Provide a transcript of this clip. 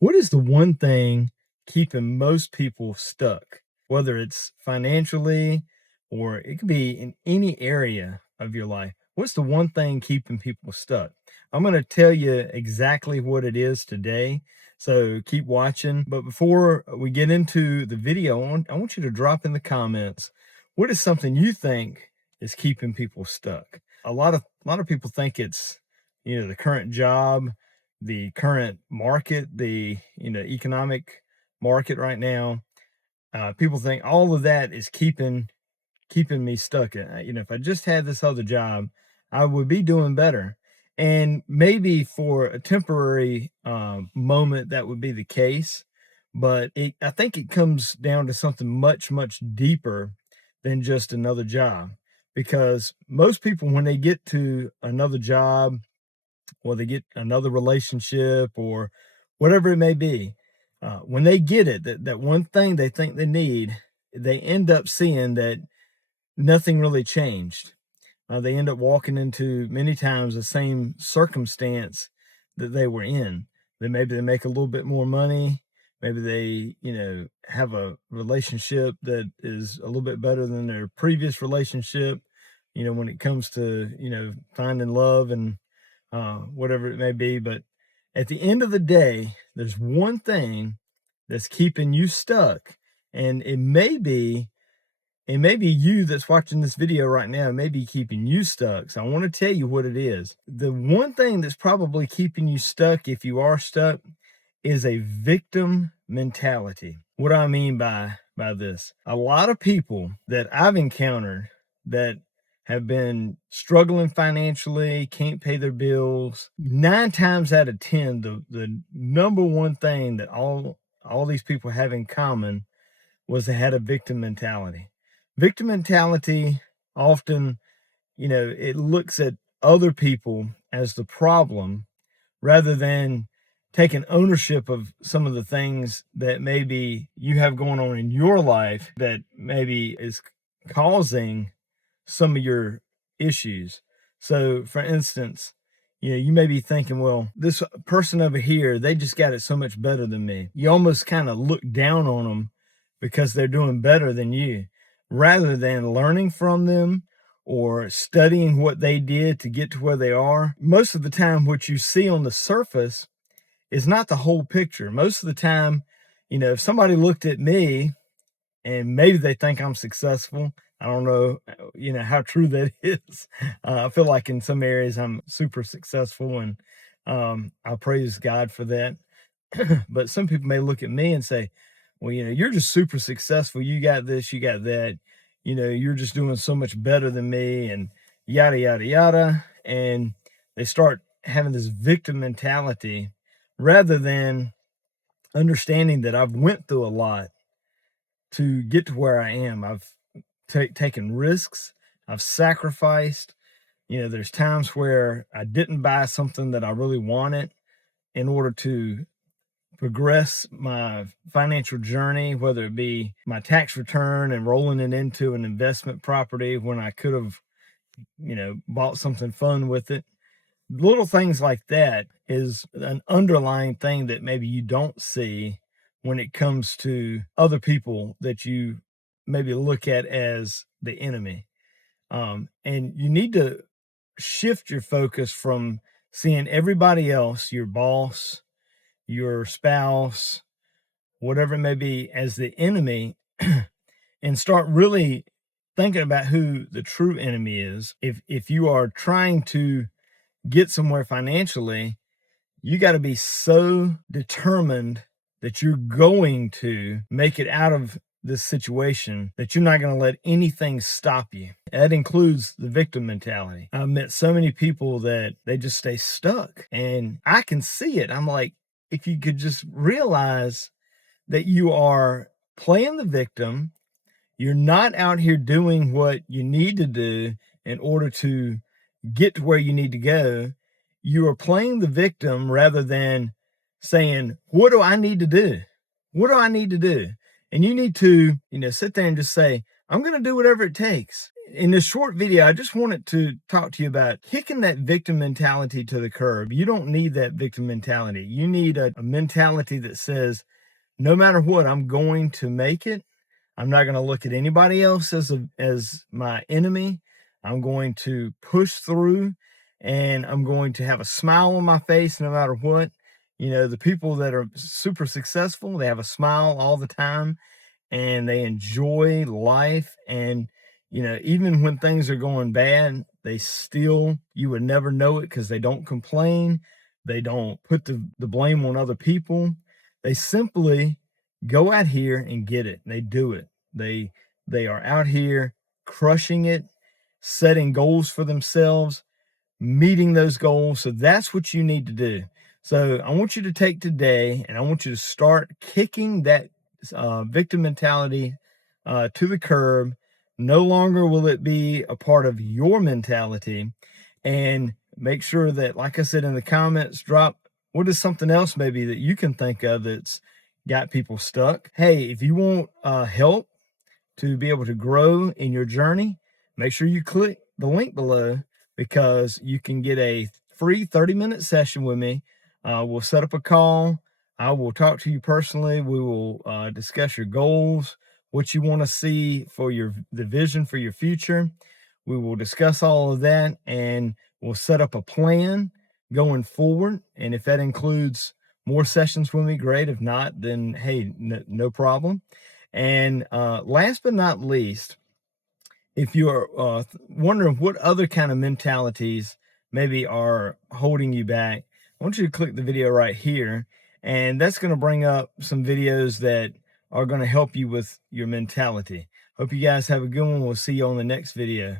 What is the one thing keeping most people stuck? Whether it's financially or it could be in any area of your life. What's the one thing keeping people stuck? I'm going to tell you exactly what it is today. So keep watching. But before we get into the video, I want you to drop in the comments what is something you think is keeping people stuck. A lot of people think it's the current job, the current market, the economic market right now. People think all of that is keeping me stuck. If I just had this other job, I would be doing better. And maybe for a temporary moment, that would be the case. But I think it comes down to something much, much deeper than just another job. Because most people, when they get to another job, or they get another relationship or whatever it may be, when they get it, that one thing they think they need, they end up seeing that nothing really changed. They end up walking into many times the same circumstance that they were in. That maybe they make a little bit more money. Maybe they, have a relationship that is a little bit better than their previous relationship. When it comes to, finding love and whatever it may be. But at the end of the day, there's one thing that's keeping you stuck. And it may be you that's watching this video right now, may be keeping you stuck. So I want to tell you what it is. The one thing that's probably keeping you stuck, if you are stuck, is a victim mentality. What do I mean by this? A lot of people that I've encountered that have been struggling financially, can't pay their bills. 9 times out of 10, the number one thing that all these people have in common was they had a victim mentality. Victim mentality often, it looks at other people as the problem rather than taking ownership of some of the things that maybe you have going on in your life that maybe is causing some of your issues. So, for instance, you may be thinking, well, this person over here, they just got it so much better than me. You almost kind of look down on them because they're doing better than you, rather than learning from them or studying what they did to get to where they are. Most of the time, what you see on the surface is not the whole picture. Most of the time, if somebody looked at me and maybe they think I'm successful, I don't know, how true that is. I feel like in some areas I'm super successful, and I praise God for that. But some people may look at me and say, well, you're just super successful. You got this, you got that. You're just doing so much better than me, and yada, yada, yada. And they start having this victim mentality rather than understanding that I've went through a lot to get to where I am. I've taken risks. I've sacrificed. There's times where I didn't buy something that I really wanted in order to progress my financial journey, whether it be my tax return and rolling it into an investment property when I could have, bought something fun with it. Little things like that is an underlying thing that maybe you don't see when it comes to other people that you maybe look at as the enemy. And you need to shift your focus from seeing everybody else, your boss, your spouse, whatever it may be, as the enemy, and start really thinking about who the true enemy is. If you are trying to get somewhere financially, you got to be so determined that you're going to make it out of this situation that you're not going to let anything stop you. That includes the victim mentality. I've met so many people that they just stay stuck, and I can see it. I'm like, if you could just realize that you are playing the victim, you're not out here doing what you need to do in order to get to where you need to go. You are playing the victim rather than saying, what do I need to do? What do I need to do? And you need to, sit there and just say, I'm going to do whatever it takes. in this short video, I just wanted to talk to you about kicking that victim mentality to the curb. You don't need that victim mentality. You need a mentality that says, no matter what, I'm going to make it. I'm not going to look at anybody else as my enemy. I'm going to push through, and I'm going to have a smile on my face no matter what. You know, the people that are super successful, they have a smile all the time and they enjoy life. And, you know, even when things are going bad, they still, you would never know it because they don't complain. They don't put the blame on other people. They simply go out here and get it. They do it. They are out here crushing it, setting goals for themselves, meeting those goals. So that's what you need to do. So I want you to take today and I want you to start kicking that victim mentality to the curb. No longer will it be a part of your mentality. And make sure that, like I said in the comments, drop what is something else maybe that you can think of that's got people stuck. Hey, if you want help to be able to grow in your journey, make sure you click the link below because you can get a free 30-minute session with me. We'll set up a call. I will talk to you personally. We will discuss your goals, what you want to see for the vision for your future. We will discuss all of that and we'll set up a plan going forward. And if that includes more sessions with me, great. If not, then hey, no problem. And last but not least, if you're wondering what other kind of mentalities maybe are holding you back, I want you to click the video right here. And that's going to bring up some videos that are going to help you with your mentality. Hope you guys have a good one. We'll see you on the next video.